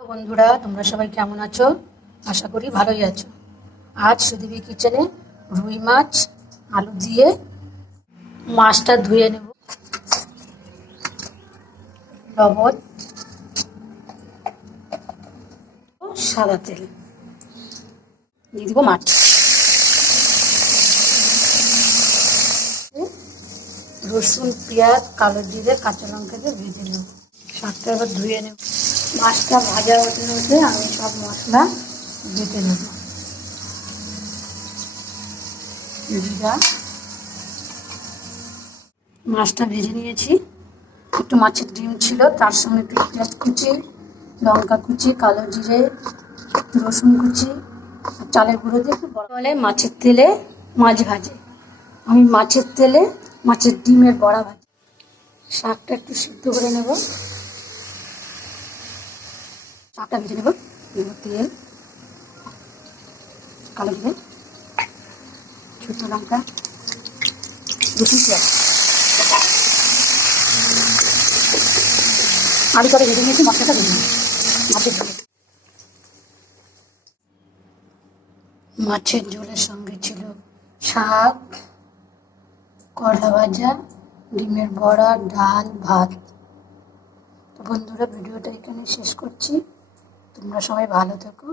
বন্ধুরা, তোমরা সবাই কেমন আছো? আশা করি ভালোই আছো। আজ সুদীপী কিচেনে রুই মাছ আলু দিয়ে মাছটা ধুয়ে নেব। লবণ, সাদা তেল দিয়ে দেবো মাছ। রসুন, পেঁয়াজ, কালো জিরে, কাঁচা লঙ্কা দিয়ে ভেজে নেব। শাকটা এবার ধুয়ে নেব। মাছটা ভাজা হতে হতে আমি সব মশলা বেটে নেব। জিরা, মাছটা ভেজে নিয়েছি। একটু মাছের ডিম ছিল, তার সঙ্গে একটু পেঁয়াজ কুচি, লঙ্কা কুচি, কালো জিরে, রসুন কুচি, চালের গুঁড়ো দিয়ে একটু বড় হলে মাছের তেলে মাছ ভাজে। আমি মাছের তেলে মাছের ডিমের বড়া ভাজি। শাকটা একটু সিদ্ধ করে নেব। শাকটা ভেজে নেব। তেল, কালো জিরে, শুকনো লঙ্কা, রসুন, পেঁয়াজ, আলু করে ভেজে নিয়েছি। মশলাটা ভেজে নিয়েছি মাছের ঝোলে। মাছের ঝোলের সঙ্গে ছিল শাক, করলা ভাজা, ডিমের বড়া, ডাল, ভাত। তো বন্ধুরা, ভিডিওটা এখানে শেষ করছি। তোমরা সবাই ভালো থেকো।